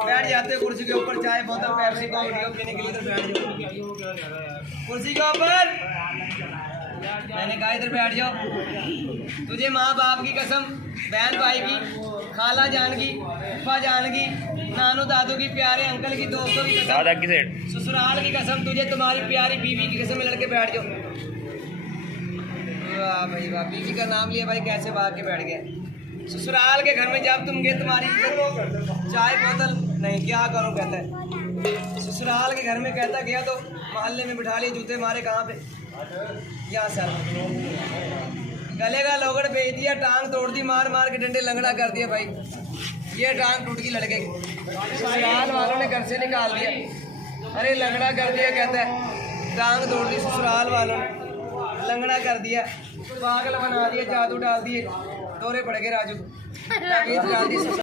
बैठ जाते कुर्सी के ऊपर, चाय बोतल पेप्सी का वीडियो पीने के लिए तो बैठ जाओ कुर्सी के ऊपर। मैंने कहा इधर बैठ जाओ। तुझे माँ बाप की कसम, बहन भाई की, खाला जान की, फूफा जान की, नानू दादू की, प्यारे अंकल की, दोस्तों की कसम, ससुराल की कसम, तुझे तुम्हारी प्यारी बीवी की कसम में लड़के बैठ जाओ। वाह भाई वाह, बीवी का नाम लिया भाई, कैसे भाग के बैठ गया। ससुराल के घर में जब तुम गए तुम्हारी चाय बोतल नहीं, क्या करो कहता है। ससुराल के घर में कहता गया तो मोहल्ले में बिठा लिए, जूते मारे कहाँ पे, यहाँ सर गले का लोगड़ भेज दिया, टांग तोड़ दी, मार मार के डंडे लंगड़ा कर दिया भाई। ये टांग टूट गई लड़के की, ससुराल वालों ने घर से निकाल दिया। अरे लंगड़ा कर दिया कहता है, टांग तोड़ दी ससुराल वालों ने, लंगड़ा कर दिया, पागल बना दिया, जादू डाल दिए, दौरे पड़ गए राजू, डाल दी।